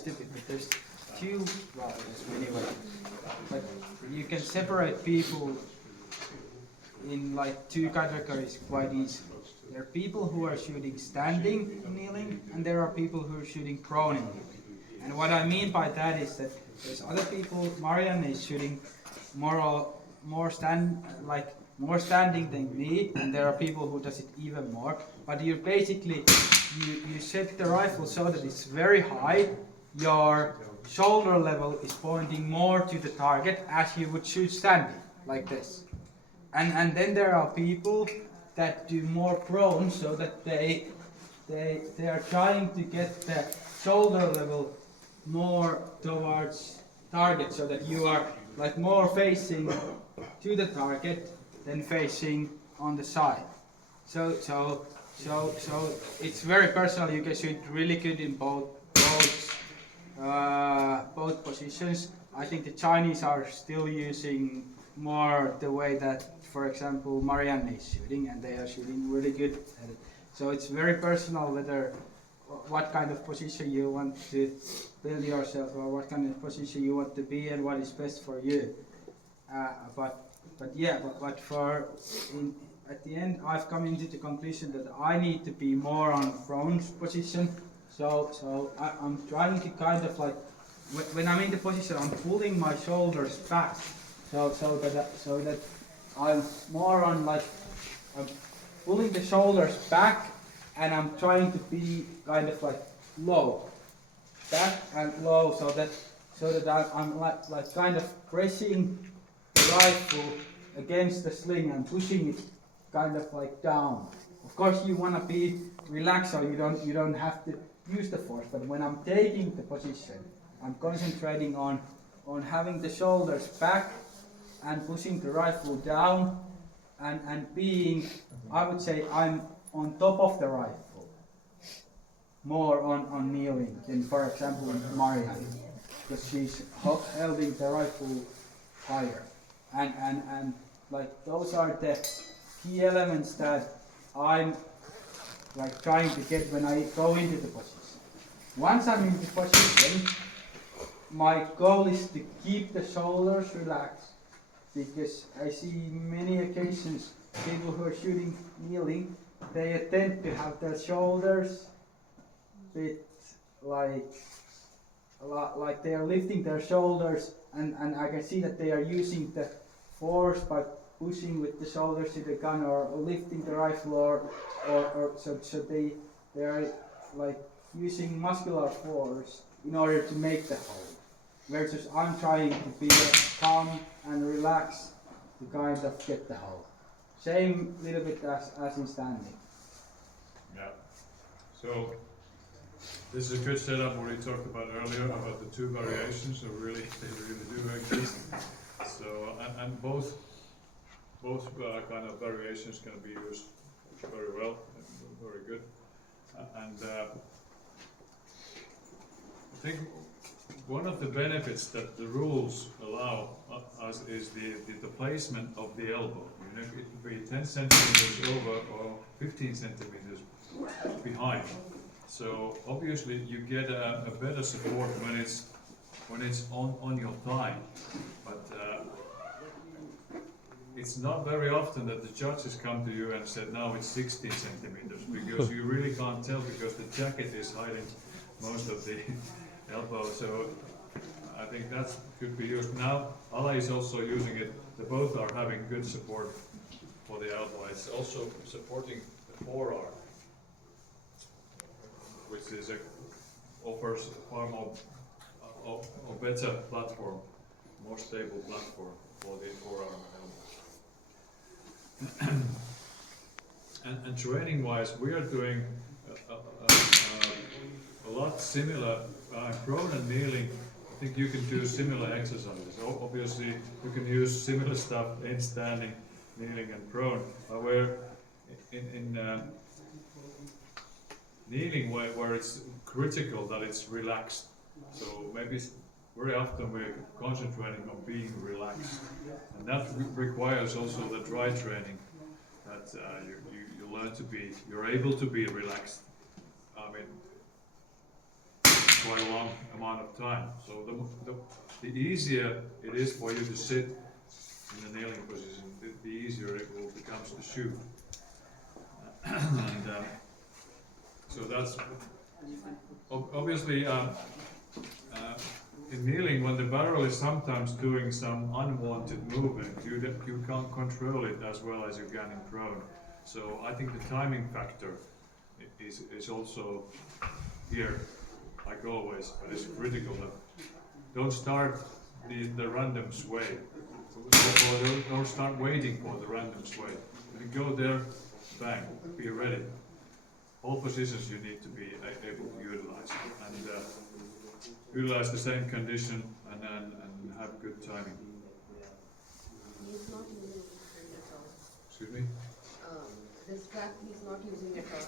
stupid, but there's two, well, there's many ways, but you can separate people in like two categories quite easily. There are people who are shooting standing kneeling, and there are people who are shooting prone and kneeling. And what I mean by that is that there's other people. Marianne is shooting more standing than me, and there are people who does it even more. But you basically you set the rifle so that it's very high. Your shoulder level is pointing more to the target as you would shoot standing, like this. And then there are people that do more prone, so that they are trying to get the shoulder level more towards target, so that you are like more facing to the target than facing on the side. So it's very personal. You can shoot really good in both positions. I think the Chinese are still using more the way that, for example, Marianne is shooting, and they are shooting really good at it. So it's very personal whether what kind of position you want to build yourself, or what kind of position you want to be, and what is best for you. But for at the end, I've come into the conclusion that I need to be more on prone position. So I'm trying to kind of like, when I'm in the position, I'm pulling my shoulders back, so that I'm more on like, I'm pulling the shoulders back, and I'm trying to be kind of like low, back and low, so that I'm like kind of pressing the rifle against the sling and pushing it kind of like down. Of course, you want to be relaxed, so you don't have to use the force. But when I'm taking the position, I'm concentrating on having the shoulders back and pushing the rifle down, and being, I would say, I'm on top of the rifle, more on kneeling than, for example, Marianne, because she's holding the rifle higher. And like those are the key elements that I'm like trying to get when I go into the position. Once I'm in the position, my goal is to keep the shoulders relaxed, because I see many occasions people who are shooting kneeling, they tend to have their shoulders bit like they are lifting their shoulders, and I can see that they are using the force by pushing with the shoulders to the gun, or lifting the rifle, or so they are like using muscular force in order to make the hold. Versus I'm trying to be calm and relaxed to kind of get the hold. Same little bit as in standing. Yeah. So this is a good setup what we talked about earlier about the two variations. So really, they really do exist. So and both kind of variations can be used very well, and very good. I think one of the benefits that the rules allow us is the placement of the elbow. You know, it could be 10 centimeters over or 15 centimeters behind. So obviously you get a better support when it's on your thigh. But it's not very often that the judges come to you and said, now it's 16 centimeters, because you really can't tell, because the jacket is hiding most of the elbow. So I think that could be used. Now Ala is also using it. They both are having good support for the elbow. It's also supporting the forearm, which is offers a far more a better platform, more stable platform for the forearm and elbow. And training wise, we are doing a lot similar. Prone and kneeling, I think you can do similar exercises. Obviously, you can use similar stuff in standing, kneeling, and prone. Where in kneeling, where it's critical that it's relaxed. So maybe very often we're concentrating on being relaxed, and that requires also the dry training. That you learn to be, you're able to be relaxed. I mean, quite a amount of time. So the easier it is for you to sit in the kneeling position, the easier it will becomes to shoot. And so that's obviously in kneeling, when the barrel is sometimes doing some unwanted movement, you can't control it as well as you can in prone. So I think the timing factor is also here, like always, but it's critical that don't start the random sway, or don't start waiting for the random sway. When you go there, bang, be ready. All positions you need to be able to utilize, and utilize the same condition and have good timing. He's not using it at all. Excuse me? This strap he's not using at all.